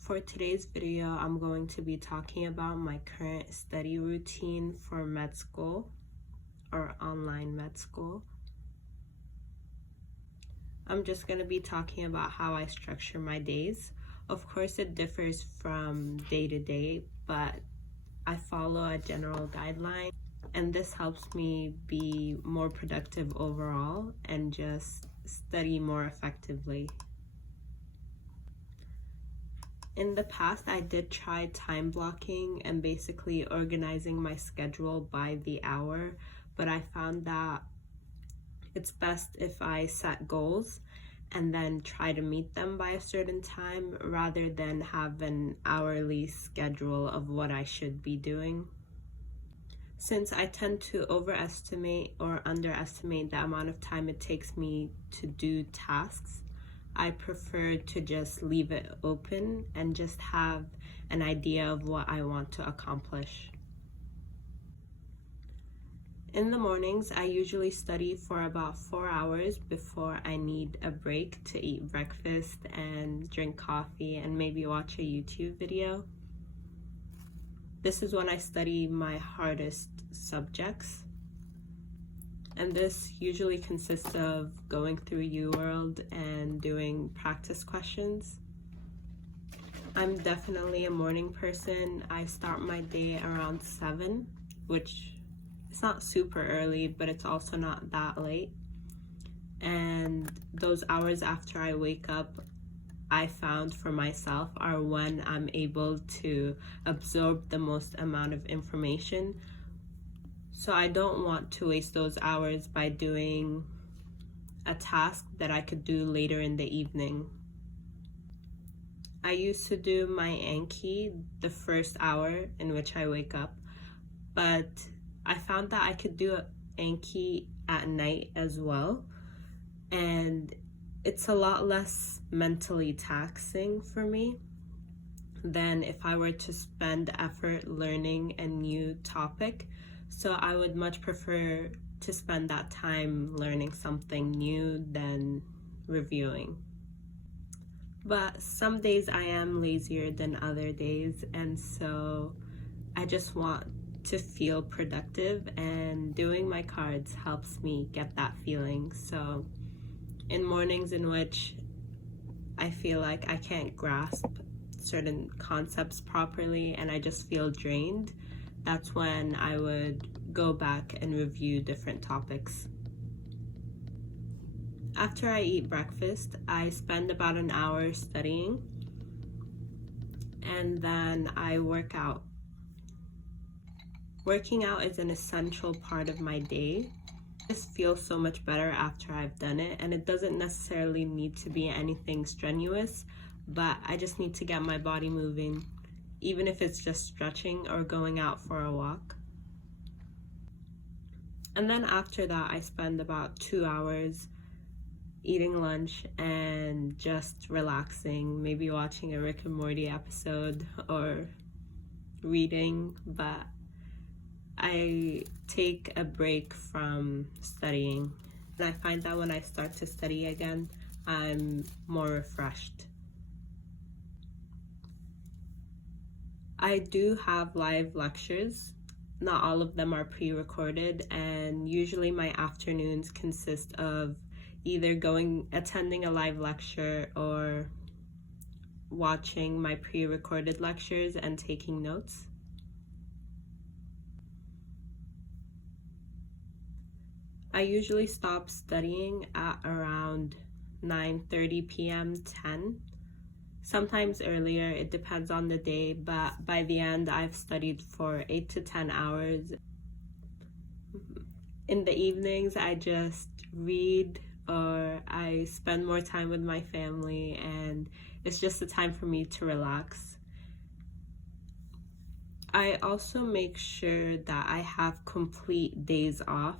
For today's video, I'm going to be talking about my current study routine for med school or online med school. I'm just going to be talking about how I structure my days. Of course, it differs from day to day, but I follow a general guideline, and this helps me be more productive overall and just study more effectively. In the past, I did try time blocking and basically organizing my schedule by the hour, but I found that it's best if I set goals and then try to meet them by a certain time rather than have an hourly schedule of what I should be doing. Since I tend to overestimate or underestimate the amount of time it takes me to do tasks, I prefer to just leave it open and just have an idea of what I want to accomplish. In the mornings, I usually study for about 4 hours before I need a break to eat breakfast and drink coffee and maybe watch a YouTube video. This is when I study my hardest subjects. And this usually consists of going through UWorld and doing practice questions. I'm definitely a morning person. I start my day around 7, which is not super early, but it's also not that late. And those hours after I wake up, I found for myself are when I'm able to absorb the most amount of information. So I don't want to waste those hours by doing a task that I could do later in the evening. I used to do my Anki the first hour in which I wake up, but I found that I could do Anki at night as well, and it's a lot less mentally taxing for me than if I were to spend effort learning a new topic. So I would much prefer to spend that time learning something new than reviewing. But some days I am lazier than other days, and so I just want to feel productive, and doing my cards helps me get that feeling. So in mornings in which I feel like I can't grasp certain concepts properly and I just feel drained, that's when I would go back and review different topics. After I eat breakfast, I spend about an hour studying, and then I work out. Working out is an essential part of my day. I just feel so much better after I've done it, and it doesn't necessarily need to be anything strenuous, but I just need to get my body moving, even if it's just stretching or going out for a walk. And then after that, I spend about 2 hours eating lunch and just relaxing, maybe watching a Rick and Morty episode or reading, but I take a break from studying. And I find that when I start to study again, I'm more refreshed. I do have live lectures. Not all of them are pre-recorded, and usually my afternoons consist of either attending a live lecture or watching my pre-recorded lectures and taking notes. I usually stop studying at around 9:30 p.m., 10. Sometimes earlier, it depends on the day, but by the end, I've studied for 8 to 10 hours. In the evenings, I just read or I spend more time with my family, and it's just a time for me to relax. I also make sure that I have complete days off,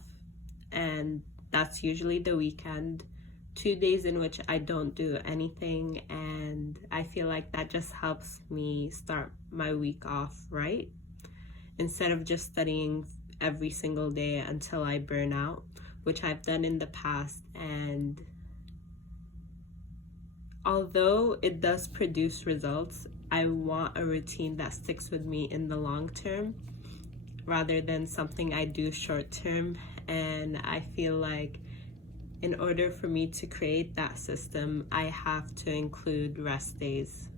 and that's usually the weekend. 2 days in which I don't do anything, and I feel like that just helps me start my week off right, instead of just studying every single day until I burn out, which I've done in the past. And although it does produce results, I want a routine that sticks with me in the long term rather than something I do short term. And I feel like in order for me to create that system, I have to include rest days.